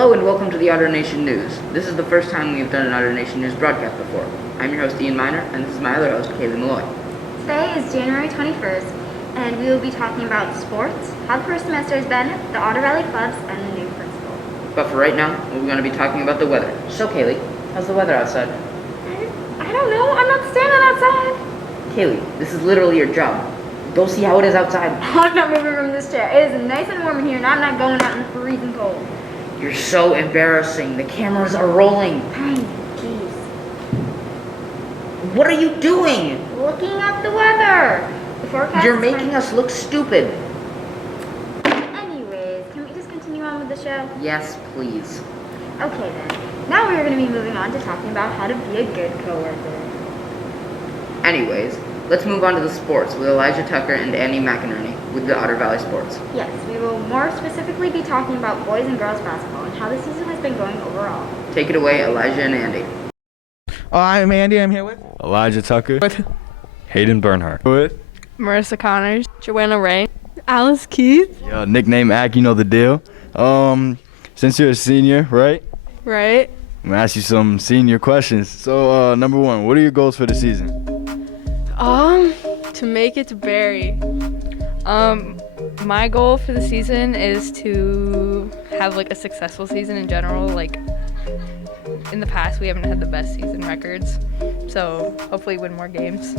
Hello and welcome to the Otter Nation News. This is the first time we've done an Otter Nation News broadcast before. I'm your host Ian Miner, and this is my other host, Kaylee Malloy. Today is January 21st, and we will be talking about sports, how the first semester has been, the Otter Valley clubs, and the new principal. But for right now, we're going to be talking about the weather. So Kaylee, how's the weather outside? I don't know, I'm not standing outside. Kaylee, this is literally your job. Go see how it is outside. I'm not moving from this chair. It is nice and warm in here, and I'm not going out in the freezing cold. You're so embarrassing. The cameras are rolling. Fine, jeez. What are you doing? Looking up the weather. The forecast You're making us look stupid. Anyways, can we just continue on with the show? Yes, please. Okay then. Now we're going to be moving on to talking about how to be a good coworker. Anyways, let's move on to the sports with Elijah Tucker and Annie McInerney with the Otter Valley Sports. Yes, we will more specifically be talking about boys and girls basketball and how the season has been going overall. Take it away, Elijah and Andy. I'm Andy. I'm here with Elijah Tucker. With Hayden Bernhardt. With Marissa Connors, Joanna Ray, Alice Keith. yo, nickname Ack, you know the deal. Since you're a senior, right? Right. I'm gonna ask you some senior questions. So, number one, what are your goals for the season? To make it to Barry. My goal for the season is to have like a successful season in general. Like in the past, we haven't had the best season records, so hopefully win more games.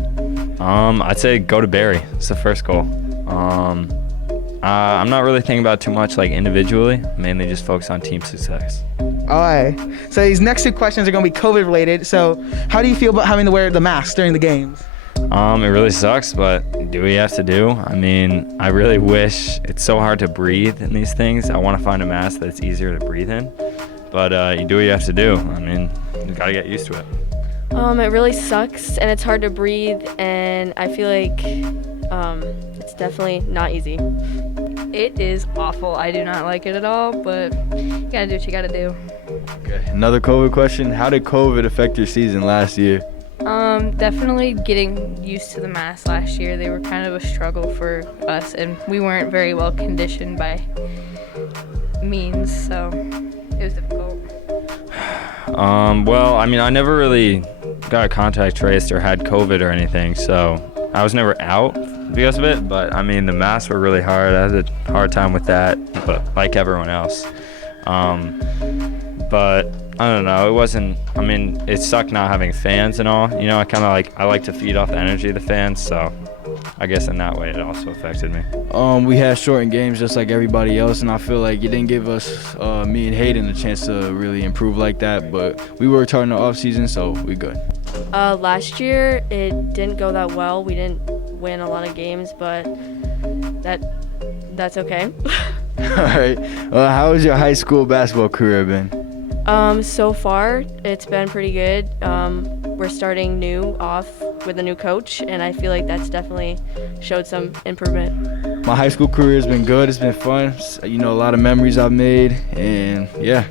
I'd say go to Barry. It's the first goal. I'm not really thinking about too much like individually, mainly just focus on team success. all right. So these next two questions are going to be COVID related. So how do you feel about having to wear the mask during the games? It really sucks, but do what you have to do. I mean, I really wish it's so hard to breathe in these things. I want to find a mask that's easier to breathe in, but you do what you have to do. I mean, you gotta get used to it. It really sucks and it's hard to breathe, and I feel like it's definitely not easy. It is awful. I do not like it at all, but you gotta do what you gotta do. Okay. Another COVID question. How did COVID affect your season last year? Definitely getting used to the masks last year. They were kind of a struggle for us, and we weren't very well conditioned by means, so it was difficult. Well, I mean, I never really got contact traced or had COVID or anything, so I was never out because of it, but I mean, the masks were really hard. I had a hard time with that, but like everyone else. But I don't know, it wasn't, I mean, it sucked not having fans and all, you know, I like to feed off the energy of the fans, so I guess in that way it also affected me. We had shortened games just like everybody else, and I feel like it didn't give us, me and Hayden, a chance to really improve like that, but we worked hard in the off season, so we good. Last year it didn't go that well. We didn't win a lot of games, but that's okay. All right. How has your high school basketball career been? So far it's been pretty good. We're starting new off with a new coach, and I feel like that's definitely showed some improvement. My high school career has been good. It's been fun. You know, a lot of memories I've made, and yeah.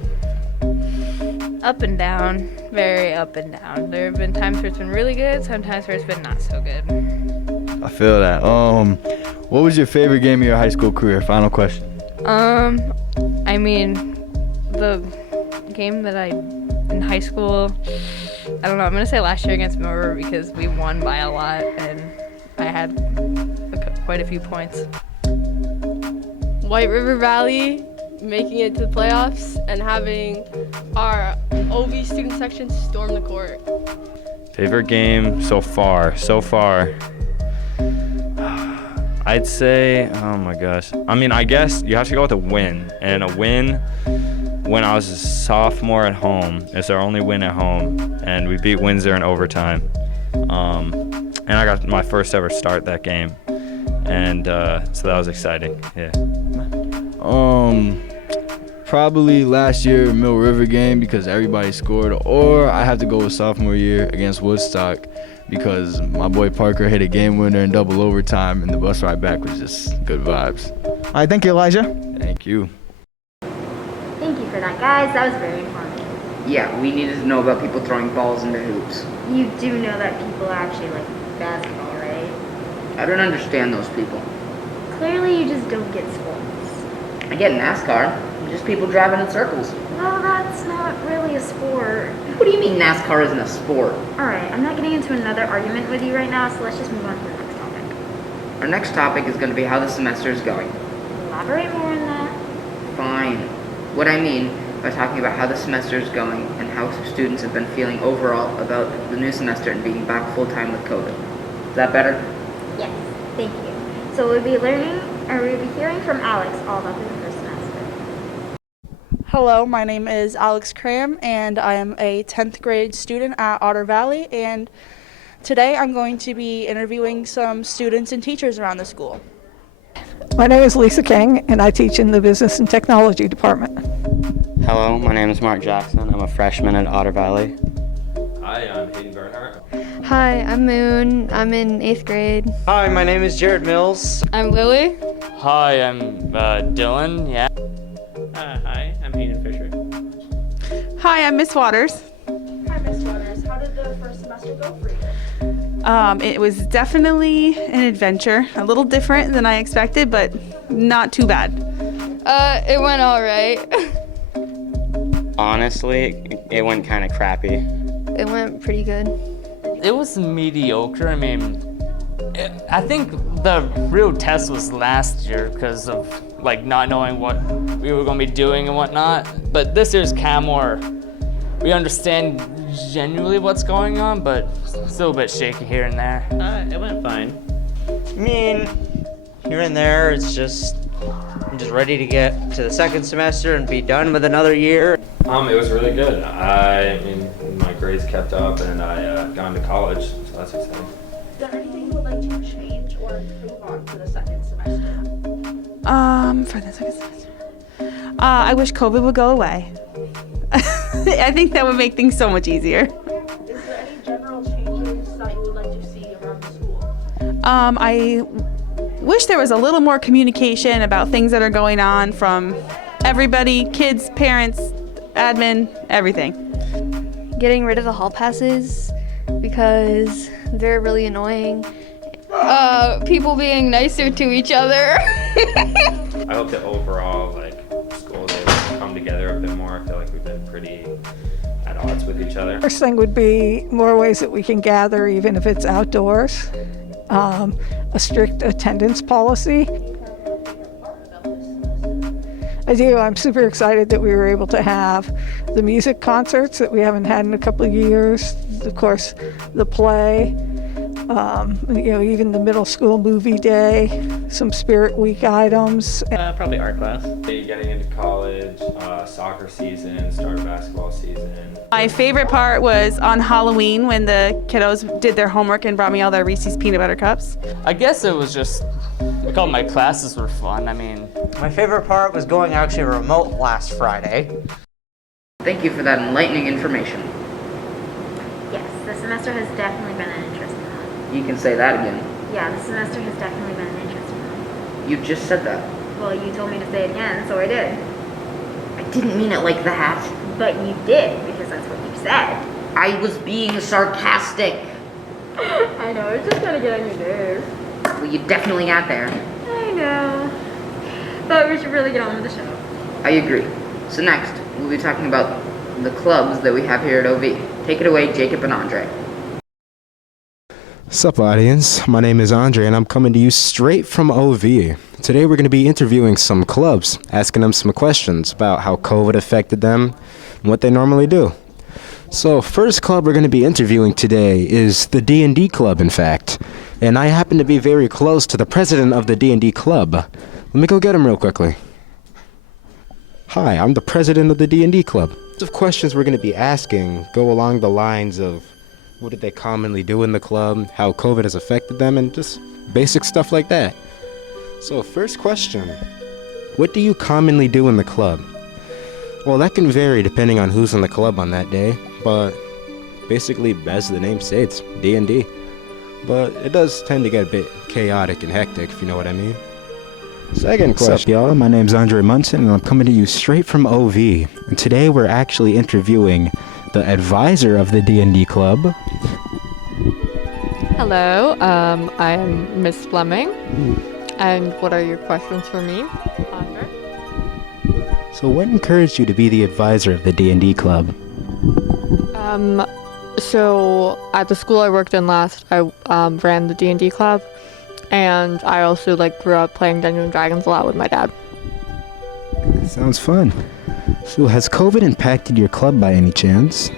Up and down, very up and down. There have been times where it's been really good, sometimes where it's been not so good. I feel that. What was your favorite game of your high school career? Final question. I mean, the game that in high school, I don't know, I'm gonna say last year against Mill River because we won by a lot and I had quite a few points. White River Valley making it to the playoffs and having our OV student section storm the court. Favorite game so far? I'd say, oh my gosh. I mean, I guess you have to go with a win. And a win when I was a sophomore at home. It's our only win at home. And we beat Windsor in overtime. And I got my first ever start that game. And so that was exciting, yeah. Probably last year Mill River game because everybody scored, or I have to go with sophomore year against Woodstock because my boy Parker hit a game winner in double overtime, and the bus ride back was just good vibes. All right. Thank you, Elijah. Thank you. Thank you for that, guys. That was very informative. Yeah, we needed to know about people throwing balls into hoops. You do know that people actually like basketball, right? I don't understand those people. Clearly you just don't get sports. I get NASCAR. Just people driving in circles. Well, that's not really a sport. What do you mean NASCAR isn't a sport? Alright, I'm not getting into another argument with you right now, so let's just move on to the next topic. Our next topic is going to be how the semester is going. Elaborate more on that. Fine. What I mean by talking about how the semester is going and how students have been feeling overall about the new semester and being back full-time with COVID. Is that better? Yes, thank you. So we'll be hearing from Alex all about the first semester. Hello, my name is Alex Cram, and I am a 10th grade student at Otter Valley, and today I'm going to be interviewing some students and teachers around the school. My name is Lisa King, and I teach in the Business and Technology Department. Hello, my name is Mark Jackson. I'm a freshman at Otter Valley. Hi, I'm Hayden Bernhardt. Hi, I'm Moon. I'm in 8th grade. Hi, my name is Jared Mills. I'm Lily. Hi, I'm Dylan. Yeah. Hi, I'm Hayden Fisher. Hi, I'm Miss Waters. Hi, Miss Waters. How did the first semester go for you? It was definitely an adventure, a little different than I expected, but not too bad. It went all right. Honestly, it went kind of crappy. It went pretty good. It was mediocre. I mean, I think the real test was last year because of like not knowing what we were going to be doing and whatnot. But this year's kind of more, we understand genuinely what's going on, but still a bit shaky here and there. It went fine. I mean, here and there, I'm just ready to get to the second semester and be done with another year. It was really good. I mean, my grades kept up and I got into college, so that's exciting. Is there anything you would like to change or improve on for the second semester? For the second semester, I wish COVID would go away. I think that would make things so much easier. Is there any general changes that you would like to see around the school? I wish there was a little more communication about things that are going on from everybody, kids, parents, admin, everything. Getting rid of the hall passes because they're really annoying. People being nicer to each other. I hope that overall, school days come together a bit more. I feel like we've been pretty at odds with each other. First thing would be more ways that we can gather, even if it's outdoors. A strict attendance policy. I do. I'm super excited that we were able to have the music concerts that we haven't had in a couple of years. Of course, the play, even the middle school movie day, some Spirit Week items. Probably art class. Getting into college, soccer season, start of basketball season. My favorite part was on Halloween when the kiddos did their homework and brought me all their Reese's peanut butter cups. I guess it was just because my classes were fun. I mean, My favorite part was going actually remote last Friday. Thank you for that enlightening information. Yes, the semester has definitely been an interesting one. You can say that again. Yeah, the semester has definitely been an interesting one. You just said that. Well, you told me to say it again, so I did. I didn't mean it like that. But you did, because that's what you said. I was being sarcastic. I know, it's just gonna get on your nerves. Well, you definitely got there. I know. But we should really get on with the show. I agree. So next, we'll be talking about the clubs that we have here at OV. Take it away, Jacob and Andre. Sup audience, my name is Andre and I'm coming to you straight from OV. Today we're going to be interviewing some clubs, asking them some questions about how COVID affected them and what they normally do. So first club we're going to be interviewing today is the D&D club, in fact. And I happen to be very close to the president of the D&D club. Let me go get him real quickly. Hi, I'm the president of the D&D club. The questions we're going to be asking go along the lines of what did they commonly do in the club, how COVID has affected them, and just basic stuff like that. So first question, what do you commonly do in the club? Well, that can vary depending on who's in the club on that day, but basically, as the name states, D&D. But it does tend to get a bit chaotic and hectic, if you know what I mean. Second question. What's up, y'all? My name's Andre Munson, and I'm coming to you straight from OV. And today we're actually interviewing the advisor of the D&D club. Hello, I'm Miss Fleming. And what are your questions for me, Andre? So what encouraged you to be the advisor of the D&D club? So at the school I worked in last, I ran the D&D club, and I also grew up playing Dungeons and Dragons a lot with my dad. Sounds fun. So has COVID impacted your club by any chance?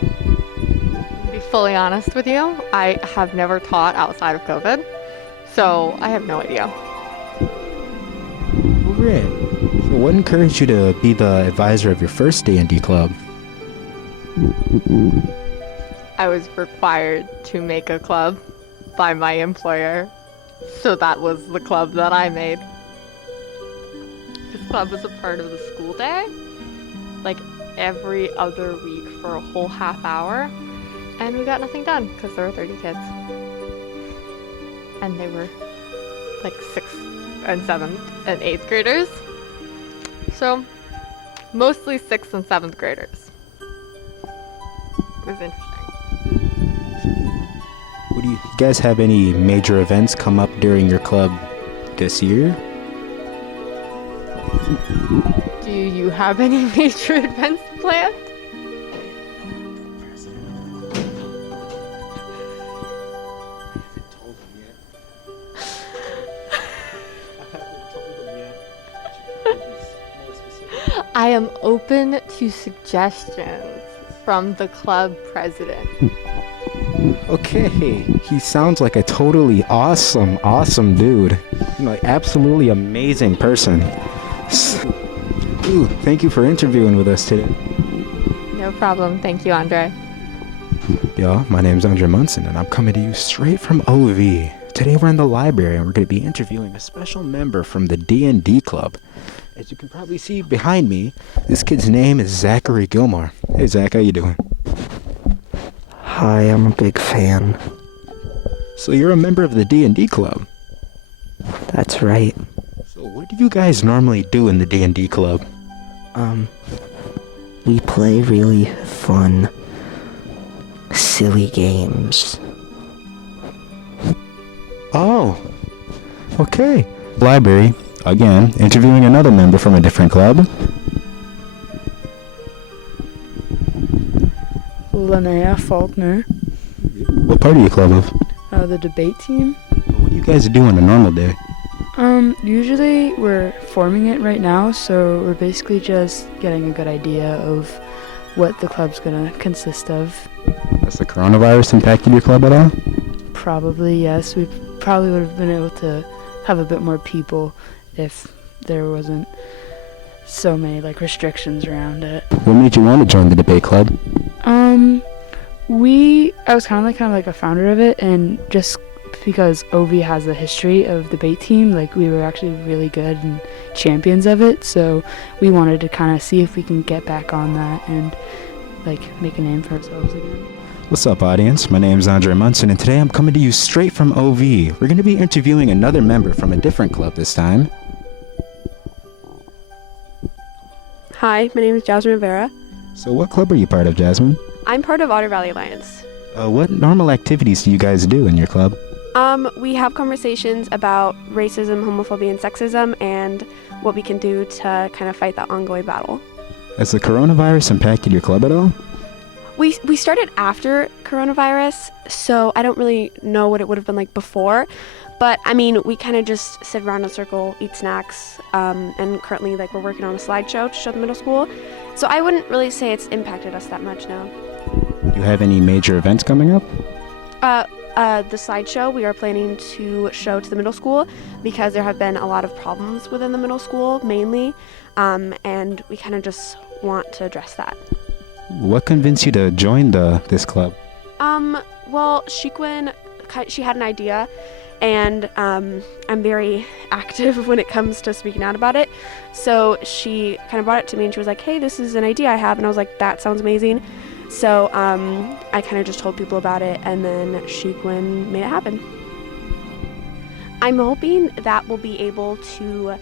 To be fully honest with you, I have never taught outside of COVID, so I have no idea. Great. So what encouraged you to be the advisor of your first D&D club? I was required to make a club by my employer, so that was the club that I made. This club was a part of the school day, every other week for a whole half hour, and we got nothing done because there were 30 kids. And they were 6th and 7th and 8th graders. So, mostly 6th and 7th graders. It was interesting. Do you guys have any major events come up during your club this year? Do you have any major events planned? I am open to suggestions from the club president. Okay, he sounds like a totally awesome dude. Absolutely amazing person. Ooh, thank you for interviewing with us today. No problem. Thank you, Andre. Y'all, my name's Andre Munson, and I'm coming to you straight from OV. Today we're in the library, and we're going to be interviewing a special member from the D&D club. As you can probably see behind me, this kid's name is Zachary Gilmore. Hey, Zach, how you doing? Hi, I'm a big fan. So you're a member of the D&D club? That's right. So what do you guys normally do in the D&D club? We play really fun, silly games. Oh, okay. Library, again, interviewing another member from a different club. Linnea Faulkner. What part are you club of? The debate team. What do you guys do on a normal day? Usually we're forming it right now, so we're basically just getting a good idea of what the club's gonna consist of. Has the coronavirus impacted your club at all? Probably, yes. We probably would have been able to have a bit more people if there wasn't so many restrictions around it. What made you want to join the debate club? I was kind of like a founder of it, and just because OV has a history of debate team, we were actually really good and champions of it, so we wanted to kind of see if we can get back on that and make a name for ourselves again. What's up, audience? My name is Andre Munson, and today I'm coming to you straight from OV. We're going to be interviewing another member from a different club this time. Hi, my name is Jasmine Rivera. So what club are you part of, Jasmine? I'm part of Otter Valley Alliance. What normal activities do you guys do in your club? We have conversations about racism, homophobia, and sexism, and what we can do to kind of fight that ongoing battle. Has the coronavirus impacted your club at all? We started after coronavirus, so I don't really know what it would have been like before. But I mean, we kind of just sit around in a circle, eat snacks, and currently we're working on a slideshow to show the middle school. So I wouldn't really say it's impacted us that much now. Do you have any major events coming up? The slideshow we are planning to show to the middle school because there have been a lot of problems within the middle school mainly, and we kind of just want to address that. What convinced you to join this club? Well, Shequin, she had an idea, and I'm very active when it comes to speaking out about it. So she kind of brought it to me, and she was like, "Hey, this is an idea I have," and I was like, "That sounds amazing." So I kind of just told people about it, and then Shequin made it happen. I'm hoping that we'll be able to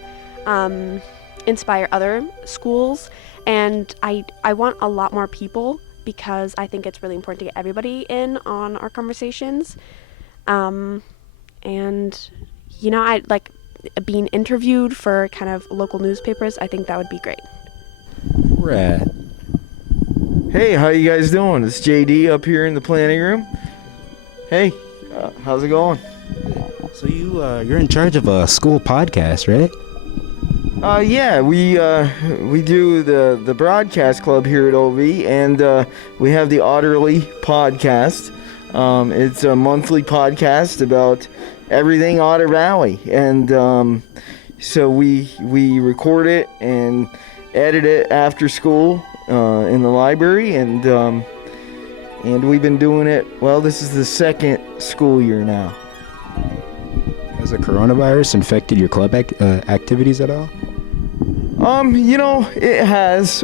inspire other schools, and I want a lot more people because I think it's really important to get everybody in on our conversations. And being interviewed for kind of local newspapers, I think that would be great. Rad. Hey, how you guys doing? It's JD up here in the planning room. Hey, how's it going? So you're in charge of a school podcast, right? Yeah, we do the broadcast club here at OV, and we have the Otterly podcast. It's a monthly podcast about everything Otter Valley, and so we record it and edit it after school in the library, and we've been doing it. Well, this is the second school year now. Has the coronavirus infected your club activities at all? It has.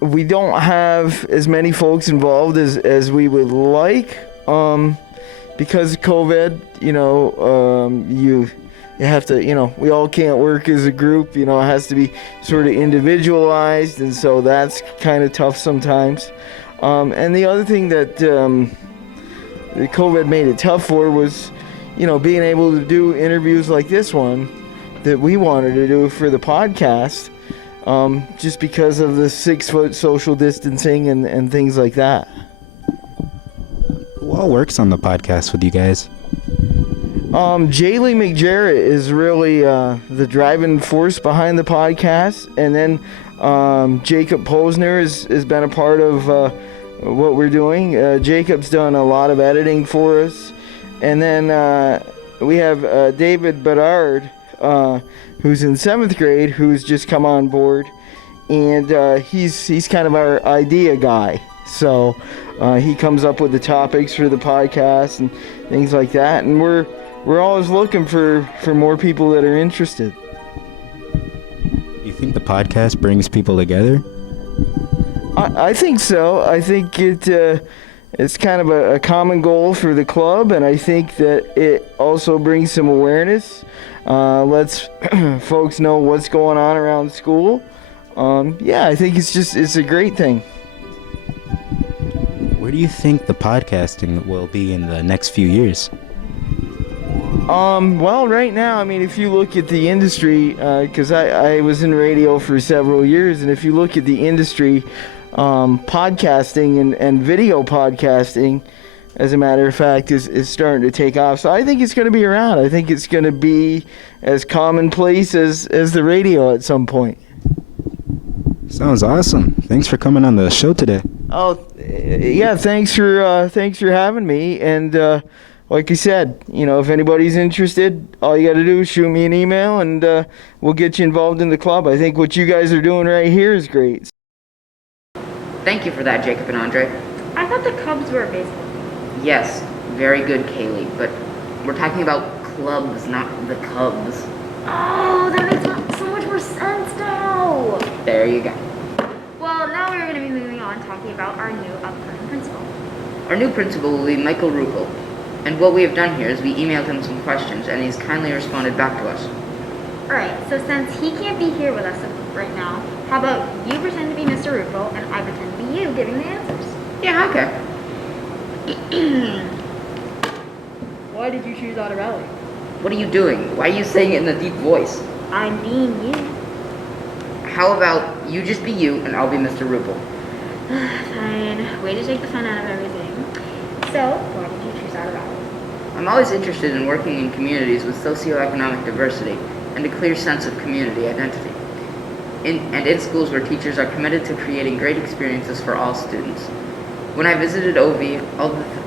We don't have as many folks involved as we would like, because of COVID. You have to, we all can't work as a group. It has to be sort of individualized, and so that's kind of tough sometimes. And the other thing that the COVID made it tough for was, being able to do interviews like this one that we wanted to do for the podcast, just because of the 6-foot social distancing and things like that. Who all works on the podcast with you guys? Jaylee McJarrett is really the driving force behind the podcast, and then Jacob Posner has been a part of what we're doing. Jacob's done a lot of editing for us, and then we have David Bedard, who's in 7th grade, who's just come on board, and he's kind of our idea guy. So he comes up with the topics for the podcast and things like that, and we're always looking for more people that are interested. Do you think the podcast brings people together? I think so. I think it's kind of a common goal for the club, and I think that it also brings some awareness, lets folks know what's going on around school. I think it's a great thing. Where do you think the podcasting will be in the next few years? Well, right now, if you look at the industry, because I was in radio for several years, and if you look at the industry, podcasting and video podcasting, as a matter of fact, is starting to take off. So I think it's going to be around. I think it's going to be as commonplace as the radio at some point. Sounds awesome. Thanks for coming on the show today. Oh, yeah, thanks for having me. And like I said, if anybody's interested, all you got to do is shoot me an email, and we'll get you involved in the club. I think what you guys are doing right here is great. Thank you for that, Jacob and Andre. I thought the Cubs were a baseball team. Yes, very good, Kaylee, but we're talking about clubs, not the Cubs. Oh, that makes so much more sense now. There you go. Well, now we're going to be moving on talking about our new upcoming principal. Our new principal will be Michael Ruppel, and what we have done here is we emailed him some questions, and he's kindly responded back to us. Alright, so since he can't be here with us right now, how about you pretend to be Mr. Ruppel and I pretend to be you giving the answers? Yeah, okay. Why did you choose Otter Valley? What are you doing? Why are you saying it in a deep voice? I'm being you. How about you just be you and I'll be Mr. Ruppel? Fine. Way to take the fun out of everything. So, why did you choose Otter Valley? I'm always interested in working in communities with socioeconomic diversity and a clear sense of community identity. In schools where teachers are committed to creating great experiences for all students. When I visited OV,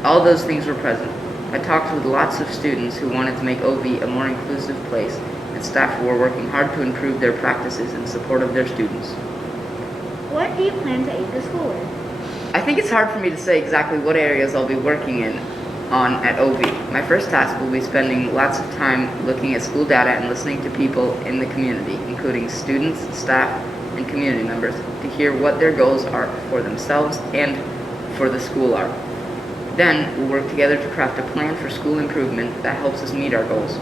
all those things were present. I talked with lots of students who wanted to make OV a more inclusive place, and staff who were working hard to improve their practices in support of their students. What do you plan to aid the school with? I think it's hard for me to say exactly what areas I'll be working on at OV. My first task will be spending lots of time looking at school data and listening to people in the community, including students, staff, and community members, to hear what their goals are for themselves and for the school are. Then, we'll work together to craft a plan for school improvement that helps us meet our goals.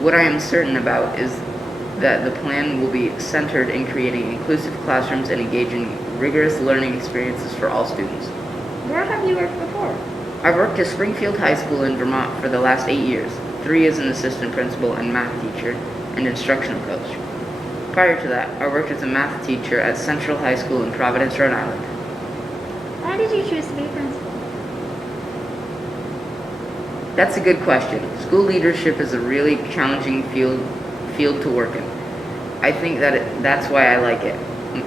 What I am certain about is that the plan will be centered in creating inclusive classrooms and engaging rigorous learning experiences for all students. Where have you worked before? I've worked at Springfield High School in Vermont for the last 8 years. 3 as an assistant principal and math teacher and instructional coach. Prior to that, I worked as a math teacher at Central High School in Providence, Rhode Island. Why did you choose to be a principal? That's a good question. School leadership is a really challenging field to work in. I think that's why I like it.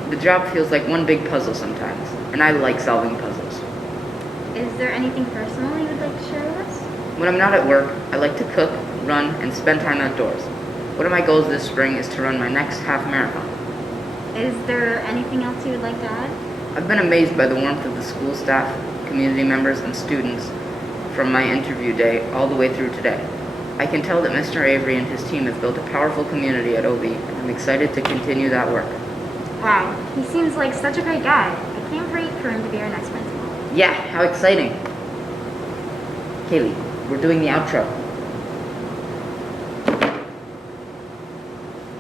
The job feels like one big puzzle sometimes, and I like solving puzzles. Is there anything personal you would like to share with us? When I'm not at work, I like to cook, run, and spend time outdoors. One of my goals this spring is to run my next half marathon. Is there anything else you would like to add? I've been amazed by the warmth of the school staff, community members, and students from my interview day all the way through today. I can tell that Mr. Avery and his team have built a powerful community at OB, and I'm excited to continue that work. Wow, he seems like such a great guy. I can't wait for him to be our next principal. Yeah, how exciting. Kaylee, we're doing the outro.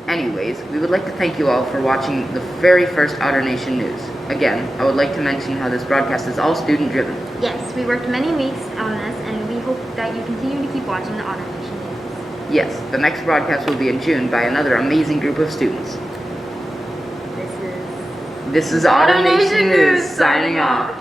Anyways, we would like to thank you all for watching the very first Otter Nation News. Again, I would like to mention how this broadcast is all student-driven. Yes, we worked many weeks on this, and we hope that you continue to keep watching the Otter Nation News. Yes, the next broadcast will be in June by another amazing group of students. This is Otter Nation News signing off.